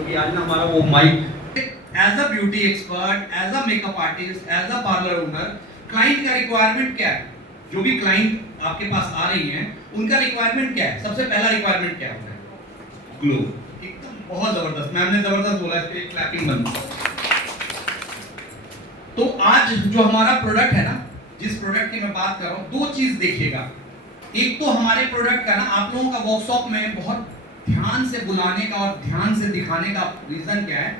क्योंकि आज ना हमारा वो mic as a beauty expert, as a makeup artist, as a parlour owner, client का रिक्वायरमेंट क्या है? जो भी क्लाइंट आपके पास आ रही हैं उनका रिक्वायरमेंट क्या है? सबसे पहला रिक्वायरमेंट क्या होता है? ग्लो। एकदम बहुत जबरदस्त, मैम ने जबरदस्त बोला, इस पे क्लैपिंग बंद। तो आज जो हमारा प्रोडक्ट है ना, जिस प्रोडक्ट की मैं बात कर रहा हूं, दो चीज देखिएगा। एक तो हमारे प्रोडक्ट का ना आप लोगों का वर्कशॉप में बहुत ध्यान से बुलाने का और ध्यान से दिखाने का रीजन क्या है?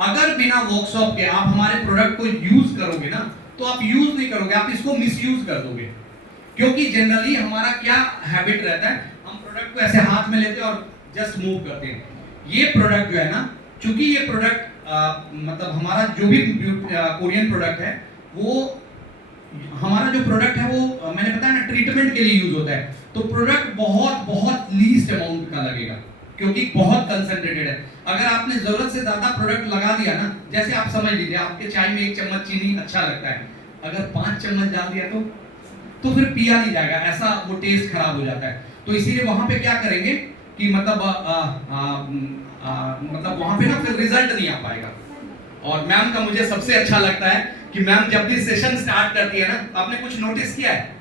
अगर बिना वर्कशॉप के आप हमारे प्रोडक्ट को यूज करोगे ना, तो आप यूज नहीं करोगे, आप इसको मिसयूज कर दोगे। क्योंकि जनरली हमारा क्या हैबिट रहता है, हम प्रोडक्ट को ऐसे हाथ में लेते हैं और जस्ट मूव करते हैं। ये प्रोडक्ट जो है ना, चूंकि ये प्रोडक्ट मतलब हमारा जो भी कोरियन प्रोडक्ट है, वो हमारा जो प्रोडक्ट है वो मैंने बताया ना ट्रीटमेंट के लिए यूज होता है, तो प्रोडक्ट बहुत बहुत लीस्ट अमाउंट का लगेगा क्योंकि बहुत कंसंट्रेटेड है। अगर आपने जरूरत से ज्यादा प्रोडक्ट लगा दिया ना, जैसे आप समझ लीजिए आपके चाय में 1 चम्मच चीनी अच्छा लगता है, अगर 5 चम्मच डाल दिया तो फिर पिया नहीं जाएगा, ऐसा वो टेस्ट खराब हो जाता है। तो इसीलिए वहां पे क्या करेंगे कि मतलब मतलब वहां पे ना फिर रिजल्ट नहीं आ पाएगा। और मैम का मुझे सबसे अच्छा लगता है कि मैम जब भी सेशन स्टार्ट करती है ना, आपने कुछ नोटिस किया है?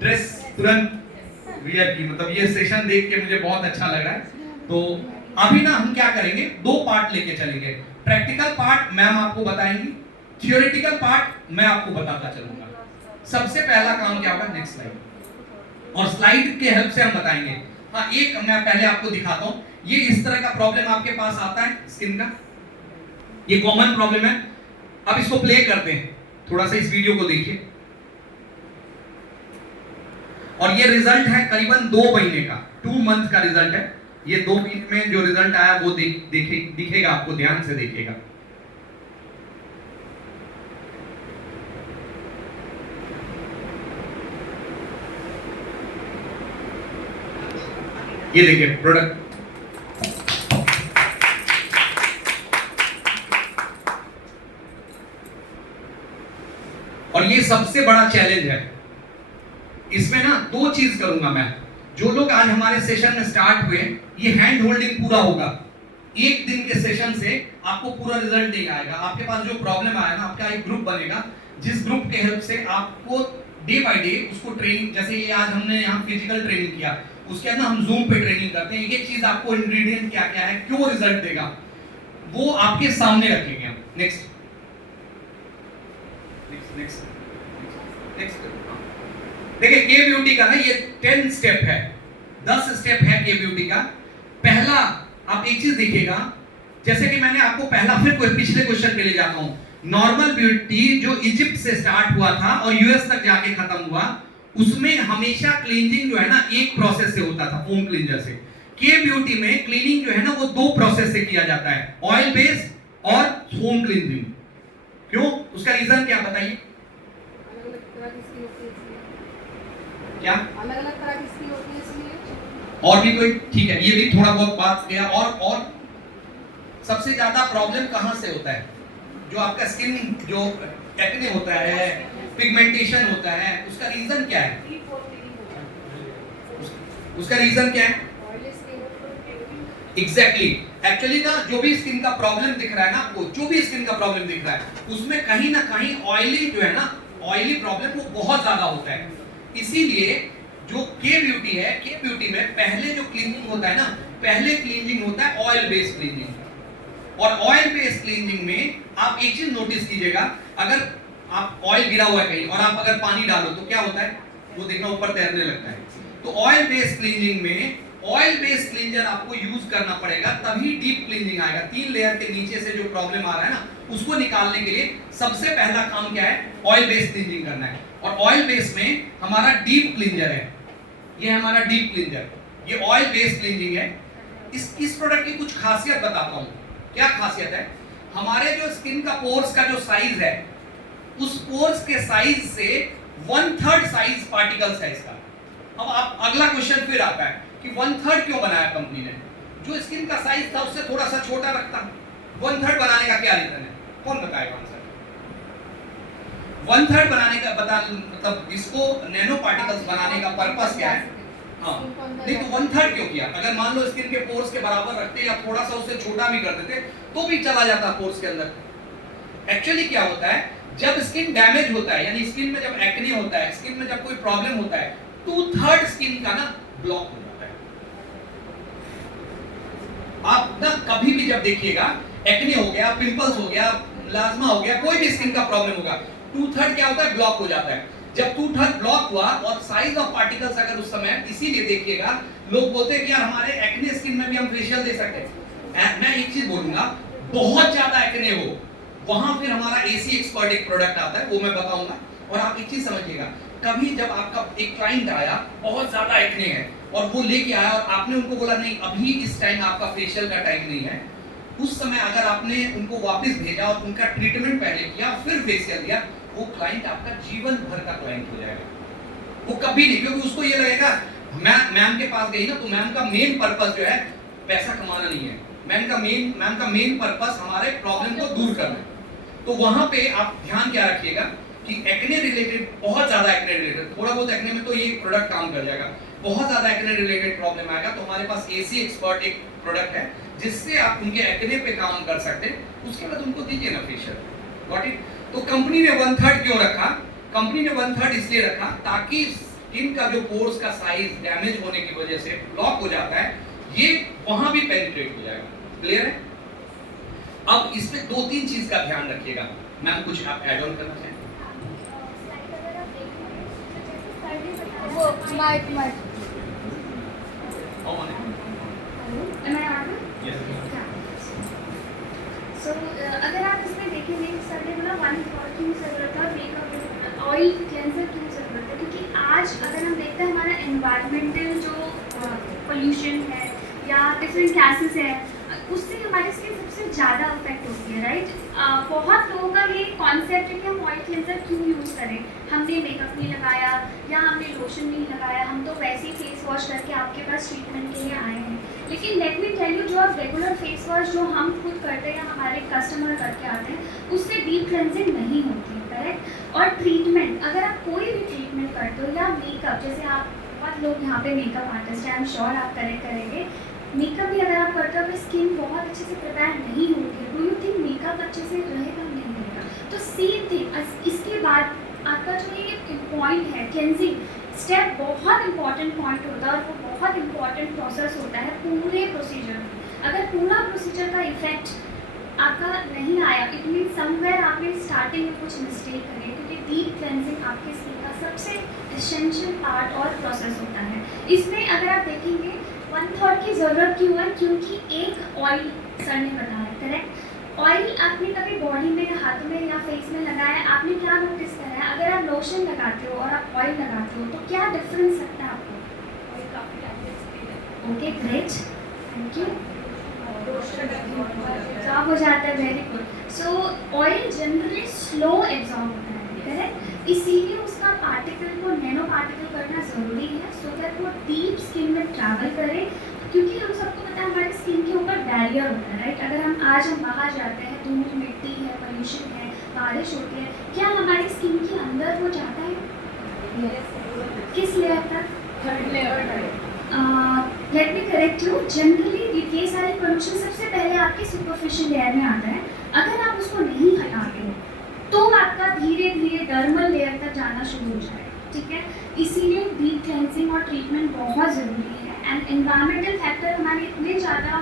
ड्रेस तुरंत वियर की, मतलब ये सेशन देख के मुझे बहुत अच्छा लगा है। तो अभी ना हम क्या करेंगे, 2 पार्ट लेके चलेंगे। प्रैक्टिकल पार्ट मैम आपको बताएंगी, थियोरेटिकल पार्ट मैं आपको बताता चलूंगा। सबसे पहला काम क्या होगा, नेक्स्ट स्लाइड, और स्लाइड के हेल्प से हम बताएंगे। हाँ, एक मैं पहले आपको दिखाता हूं, ये इस तरह का प्रॉब्लम आपके पास आता है स्किन का, ये कॉमन प्रॉब्लम है। अब इसको प्ले करते हैं, थोड़ा सा इस वीडियो को देखिए। और ये रिजल्ट है करीबन 2 महीने का, 2 मंथ का रिजल्ट है। ये 2 महीने में जो रिजल्ट आया वो दिखेगा आपको, ध्यान से देखिएगा। ये देखिए प्रोडक्ट, और ये सबसे बड़ा चैलेंज है। इसमें ना 2 चीज करूंगा मैं। जो लोग आज हमारे सेशन में स्टार्ट हुए, ये हैंड होल्डिंग पूरा होगा। 1 दिन के सेशन से आपको पूरा रिजल्ट नहीं आएगा। आपके पास जो प्रॉब्लम आया ना, आपका एक ग्रुप बनेगा, जिस ग्रुप के हेल्प से आपको डे बाय डे उसको ट्रेनिंग, जैसे ये आज हमने यहाँ फिजिकल ट्रेनिंग किया, उसके अंदर हम जूम पे ट्रेनिंग करते हैं। ये चीज आपको इंग्रेडिएंट क्या क्या है, क्यों रिजल्ट देगा, वो आपके सामने रखेंगे हम। नेक्स्ट नेक्स्ट नेक्स्ट नेक्स्ट देखिए, के ब्यूटी का ना ये 10 स्टेप है, 10 स्टेप है के ब्यूटी का। पहला आप एक चीज देखिएगा, जैसे कि मैंने आपको पहला, फिर कोई पिछले क्वेश्चन के लिए जाता हूं। नॉर्मल ब्यूटी जो इजिप्ट से स्टार्ट हुआ था और यूएस तक जाके खत्म हुआ, उसमें हमेशा क्लींजिंग जो है ना एक प्रोसेस से होता था, फोम क्लींजर से। के ब्यूटी में क्लीनिंग जो है ना वो 2 प्रोसेस से किया जाता है, ऑयल बेस्ड और फोम क्लींजिंग। क्यों, उसका रीजन क्या बताइए? क्या अलग अलग तरह की स्किन होती है इसलिए। और भी कोई? ठीक है, ये भी थोड़ा बहुत बात गया। और सबसे ज्यादा प्रॉब्लम कहां से होता है? जो आपका स्किन जो एक्ने होता है, पिगमेंटेशन होता है, उसका रीजन क्या है? उसका रीजन क्या है? एग्जैक्टली एक्चुअली ना, जो भी स्किन का प्रॉब्लम दिख रहा है ना आपको, जो भी स्किन का प्रॉब्लम दिख रहा है, उसमें कहीं ना कहीं ऑयली जो है ना, ऑयली प्रॉब्लम वो बहुत ज्यादा होता है। इसीलिए जो के ब्यूटी है, के ब्यूटी में पहले जो क्लीनिंग होता है ना, पहले क्लीनिंग होता है ऑयल बेस्ड क्लीनिंग। और ऑयल बेस्ड क्लीनिंग में आप एक चीज नोटिस कीजिएगा, अगर आप ऑयल गिरा हुआ है कहीं और आप अगर पानी डालो तो क्या होता है? वो देखना ऊपर तैरने लगता है। तो ऑयल बेस्ड क्लीनिंग में ऑयल बेस्ड क्लींजर आपको यूज करना पड़ेगा, तभी डीप क्लीनिंग आएगा। 3 लेयर के नीचे से जो प्रॉब्लम आ रहा है ना, उसको निकालने के लिए सबसे पहला काम क्या है? ऑयल बेस्ड क्लींजिंग करना है। और ऑयल बेस्ड में हमारा डीप क्लींजर है, ये हमारा डीप क्लींजर, ये ऑयल बेस्ड क्लींजिंग है। इस प्रोडक्ट की कुछ खासियत बताता हूं। क्या खासियत है? हमारे जो स्किन का पोर्स का जो साइज है, उस पोर्स के साइज से 1/3 साइज पार्टिकल्स है इसका। अब आप अगला क्वेश्चन फिर आता है कि 1/3 क्यों बनाया कंपनी ने? जो स्किन का साइज था उससे थोड़ा सा छोटा रखता, 1/3 बनाने का क्या रीजन है? कौन बताएगा आंसर? 1/3 बनाने का मतलब इसको नैनो पार्टिकल्स बनाने का पर्पस क्या है? हाँ Skin को अंदर नहीं तो 1/3 क्यों किया? अगर मान लो स्किन के पोर्स के बराबर रखते या थोड़ा सा उससे छोटा भी कर देते तो भी चला जाता पोर्स के अंदर। एक्चुअली क्या होता है, जब स्किन डैमेज होता है यानी स्किन में जब एक्ने होता है, स्किन में जब कोई प्रॉब्लम होता है, 2/3 स्किन का ना ब्लॉक हो जाता है। आप ना कभी भी जब देखिएगा एक्ने हो गया, पिंपल्स हो गया, मेलास्मा हो गया, कोई भी स्किन का प्रॉब्लम होगा, 2/3 क्या होता है, ब्लॉक हो जाता है। जब 2/3 ब्लॉक हुआ और साइज ऑफ पार्टिकल्स अगर उस समय, इसीलिए देखिएगा लोग बोलते हैं कि यार हमारे एक्ने स्किन में भी हम फेशियल दे सकते हैं। मैं एक चीज बोलूंगा, बहुत ज्यादा एक्ने हो वहां फिर हमारा एसी एक्सपर्ट एक प्रोडक्ट आता है, वो मैं बताऊंगा। और आप एक चीज समझिएगा, कभी जब आपका एक क्लाइंट आया बहुत ज्यादा एक्ने है और वो लेके आया और आपने उनको बोला नहीं अभी इस टाइम आपका फेशियल का टाइम नहीं है, उस समय अगर आपने उनको वापस भेजा और उनका ट्रीटमेंट पहले किया फिर फेशियल दिया, वो क्लाइंट आपका जीवन भर का क्लाइंट हो जाएगा। वो कभी नहीं, क्योंकि उसको ये लगेगा मैम के पास गई ना तो मैम का मेन पर्पस जो है पैसा कमाना नहीं है, मैम का मेन पर्पस हमारे प्रॉब्लम को दूर करना है। तो वहां पे आप ध्यान क्या रखिएगा कि एक्ने रिलेटेड, बहुत ज्यादा एक्ने रिलेटेड, थोड़ा बहुत एक्ने में तो ये प्रोडक्ट काम कर जाएगा, बहुत ज्यादा एक्ने रिलेटेड प्रॉब्लम आएगा तो हमारे पास एसी एक्सपर्ट एक प्रोडक्ट है जिससे आप उनके एक्ने पे काम कर सकते हैं, उसके बाद उनको दीजिए ना फेशियल। Got it? तो कंपनी ने 1/3 क्यों रखा? कंपनी ने 1/3 इसलिए रखा ताकि स्किन का जो पोर्स का साइज डैमेज होने की वजह से ब्लॉक हो जाता है, ये वहां भी पेनिट्रेट हो जाएगा। क्लियर है? अब इसमें 2-3 चीज का ध्यान रखिएगा। मैम कुछ आप ऐड ऑन करना चाहें? वो माइक सो अगर आप इसमें देखेंगे सर ने बोला 1/3 क्यों ज़रूरत है, मेकअप ऑयल क्लेंजर क्यों ज़रूरत है, क्योंकि आज अगर हम देखते हैं हमारा एनवायरमेंटल जो पोल्यूशन है या डिफरेंट गैसेस है उससे हमारी स्किन सबसे ज़्यादा अफेक्ट होती है, राइट। बहुत लोगों का ये कॉन्सेप्ट है कि हम ऑयल क्लेंजर क्यों यूज़ करें, हमने मेकअप नहीं लगाया या हमने लोशन नहीं लगाया, हम तो वैसे ही फेस वॉश करके आपके पास ट्रीटमेंट के लिए आए हैं। लेकिन लेट मी टेल यू, जो आप रेगुलर फेस वॉश जो हम खुद करते हैं या हमारे कस्टमर करके आते हैं उससे डीप क्लेंजिंग नहीं होती है, करेक्ट। और ट्रीटमेंट, अगर आप कोई भी ट्रीटमेंट करते हो या मेकअप, जैसे आप बहुत लोग यहाँ पे मेकअप आर्टिस्ट हैं, आई एम श्योर आप करेक्ट करेंगे, मेकअप भी अगर आप करते हो अगर स्किन बहुत अच्छे से प्रिपेयर नहीं होगी, डू यू थिंक मेकअप अच्छे से रहेगा नहीं रहेगा? तो सेम थिंग इसके बाद आपका जो ये पॉइंट है क्लेंजिंग स्टेप, बहुत इंपॉर्टेंट पॉइंट होता है और वो बहुत इंपॉर्टेंट प्रोसेस होता है पूरे प्रोसीजर में। अगर पूरा प्रोसीजर का इफेक्ट आपका नहीं आया, इट मीन समवेयर आपने स्टार्टिंग में कुछ मिस्टेक करी, क्योंकि डीप क्लेंजिंग आपकी स्किन का सबसे एसेंशियल पार्ट और प्रोसेस होता है। इसमें अगर आप देखेंगे 1/3 की ज़रूरत क्यों है, क्योंकि एक ऑयल सर ने बताया, करेक्ट। ऑयल आपने कभी बॉडी में या हाथों में या फेस में लगाया है, आपने क्या नोटिस करा है, अगर आप लोशन लगाते हो और आप ऑयल लगाते हो तो क्या डिफरेंस लगता है आपको? Okay great, thank you. Absorb हो जाता है, वेरी गुड। सो ऑयल जनरली स्लो एब्जॉर्ब होता है, करेक्ट, इसीलिए उसका पार्टिकल को नैनो पार्टिकल करना ज़रूरी है सो दैट वो डीप स्किन में ट्रैवल करे, क्योंकि हम सबको पता है हमारी स्किन के ऊपर बैरियर होता है, राइट। अगर हम बाहर जाते हैं, धूल मिट्टी है, पोल्यूशन है, बारिश होती है, क्या हमारी स्किन के अंदर वो जाता है? किस लेयर तक? Third layer. Let me correct you, generally ये सारे पोल्यूशन सबसे पहले आपकी सुपरफिशियल लेयर में आता है। अगर आप उसको नहीं हटाते हो तो आपका धीरे धीरे डर्मल लेयर तक जाना शुरू हो जाएगा, ठीक है। इसीलिए डीप क्लेंजिंग और ट्रीटमेंट बहुत ज़रूरी है। एंड एनवायरमेंटल फैक्टर हमारे इतने ज़्यादा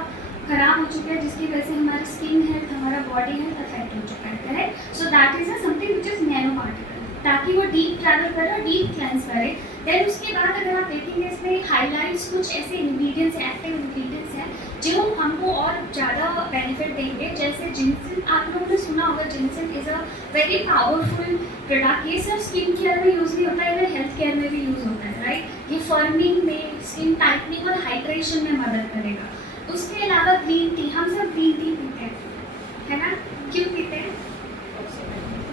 खराब हो चुके हैं जिसकी वजह से हमारी स्किन हेल्थ, हमारा बॉडी हेल्थ अफेक्ट हो चुका है, correct. So that is something which is nano particle, ताकि वो डीप ट्रैवल करे और डीप क्लेंस करे। देन उसके बाद अगर आप देखेंगे इसमें हाईलाइट्स कुछ ऐसे इंग्रेडिएंट्स, एक्टिव इंग्रेडिएंट्स हैं जो हमको और ज़्यादा बेनिफिट देंगे, जैसे जिनसिन। आप लोगों ने सुना होगा ginseng is a very powerful product. ये सिर्फ स्किन केयर में यूज़ नहीं होता है, इवन हेल्थ केयर में भी यूज़ होता है, राइट। ये फर्मिंग में, स्किन टाइटनिंग और हाइड्रेशन में मदद करेगा। उसके अलावा ग्रीन टी, हम सब ग्रीन टी पीते हैं, है ना? क्यों पीते हैं?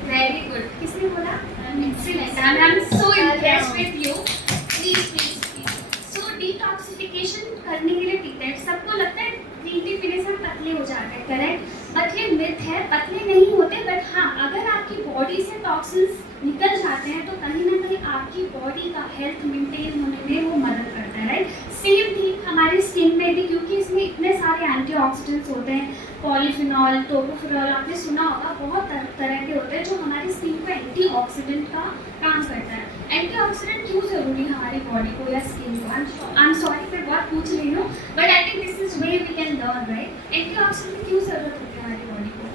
वेरी गुड, किसने बोला? Excellent, I am so impressed with you. Please please please. So detoxification करने के लिए पीते हैं। सबको लगता है ग्रीन टी पीने से हम पतले हो जाते हैं, करेक्ट, बट ये मिथ है, पतले नहीं होते। बट हाँ, अगर आपकी बॉडी से टॉक्सिन्स निकल जाते हैं तो कहीं ना कहीं आपकी बॉडी का हेल्थ मेंटेन होने में वो मदद करता है। है, राइट। सेम थिंग हमारी स्किन में भी, क्योंकि इसमें इतने सारे एंटीऑक्सीडेंट्स होते हैं, पॉलीफिनॉल, टोकोफेरॉल, आपने सुना होगा, बहुत तरह के होते हैं जो हमारी स्किन को एंटीऑक्सीडेंट का काम करता है। एंटीऑक्सीडेंट क्यों जरूरी है हमारी बॉडी को या स्किन को? आई एम सॉरी मैं बहुत पूछ रही हूँ, but I think this is way we can learn, right. Antioxidant क्यों जरूरत होती है हमारी बॉडी को,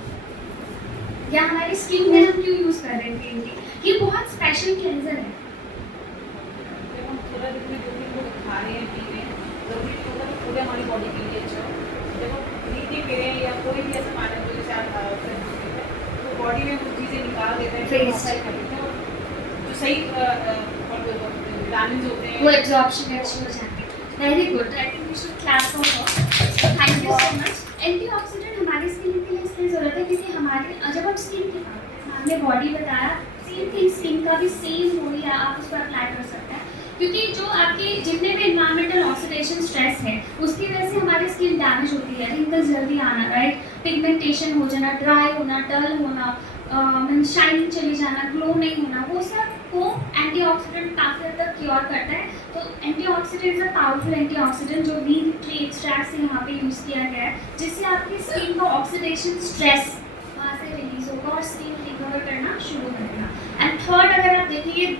या हमारी स्किन में हम क्यों यूज कर रहे हैं इनकी? ये बहुत स्पेशल क्लेंजर है। जब हम पूरा दिन में जो भी लोग खा रहे हैं पी रहे हैं, जरूरी नहीं होता कि पूरे हमारी बॉडी के लिए अच्छा हो। जब हम नीति पी रहे हैं या कोई भी ऐसा पानी को जैसे आप तो बॉडी में कुछ चीज़ें निकाल देते हैं, फिर Waste. ऑक्साइड कर देते हैं, और जो सही विटामिन होते हैं वो एब्जॉर्प्शन अच्छी हो जाती है। Very good, I think we should clap for her. Thank you so much. Antioxidant हमारी स्किन के लिए इसलिए ज़रूरत है क्योंकि हमारे, जब हम स्किन की बात करते हैं, हमने बॉडी बताया, सेम थिंग स्किन का भी सेम हो या आप उस पर अप्लाई कर सकते हैं, क्योंकि जो आपके जितने भी इन्वायरमेंटल ऑक्सीडेशन स्ट्रेस है उसकी वजह से हमारी स्किन डैमेज होती है, रिंकल्स जल्दी आना, राइट, पिगमेंटेशन हो जाना, ड्राई होना, डल होना, शाइनिंग चली जाना, ग्लो नहीं होना, वो सब को एंटीऑक्सीडेंट काफ़ी हद तक क्योर करता है। तो antioxidant is a powerful antioxidant जो नीम ट्री एक्सट्रैक्ट से यहाँ पे यूज़ किया गया है, जिससे आपकी स्किन का ऑक्सीडेशन स्ट्रेस वहाँ से रिलीज होगा और स्किन रिकवर करना शुरू करेगा। एंड थर्ड, अगर आप देखिए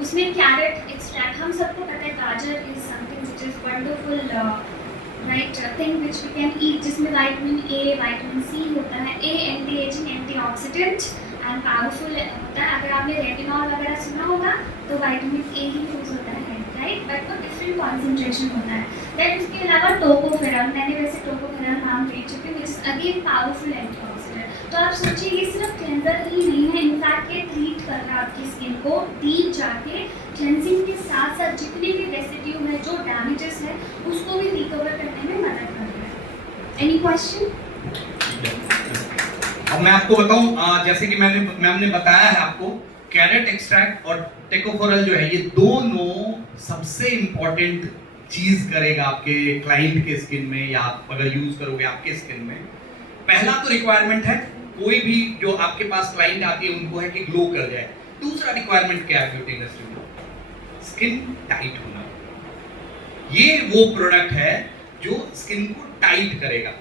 उसमें कैरेट एक्सट्रैक्ट, हम सबको पता है गाजर is something which is wonderful, right, thing which we can eat, जिसमें विटामिन ए, विटामिन सी होता है। A anti ageing, anti oxidant and powerful होता है। अगर आपने रेटिनॉल वगैरह सुना होगा तो विटामिन ए ही यूज होता है, राइट, बट वो डिफरेंट कॉन्सेंट्रेशन होता है। देन उसके अलावा टोकोफेरॉल, मैंने वैसे टोकोफेरॉल नाम ले चुकी हूँ, which is again powerful antioxidant. तो आप सोचिए ये सिर्फ क्लेंजर ही नहीं है, इनफैक्ट ये ट्रीट कर रहा है आपकी स्किन को डीप जाके, क्लेंजिंग के साथ साथ जितने भी रेसिड्यू है, जो डैमेजेस है, उसको भी रिकवर करने में मदद कर रहा है। Any question? अब मैं आपको बताऊं, जैसे कि मैम ने बताया है आपको, कैरेट एक्सट्रैक्ट और टेकोफेरॉल जो है, ये दोनों सबसे इम्पोर्टेंट चीज करेगा आपके क्लाइंट के स्किन में, या आप अगर यूज करोगे आपके स्किन में। पहला तो रिक्वायरमेंट है, कोई भी जो आपके पास क्लाइंट आती है उनको है कि ग्लो कर जाए। दूसरा रिक्वायरमेंट क्या है ब्यूटी इंडस्ट्री में? स्किन टाइट होना। ये वो प्रोडक्ट है जो स्किन को टाइट करेगा।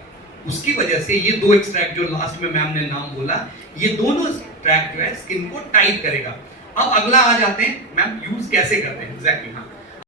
उसकी वजह से ये दो एक्सट्रैक्ट जो लास्ट में मैम ने नाम बोला, ये दोनों एक्सट्रैक्ट जो है स्किन को टाइट करेगा। अब अगला आ जाते हैं, मैम यूज कैसे करते हैं एग्जैक्टली। हाँ,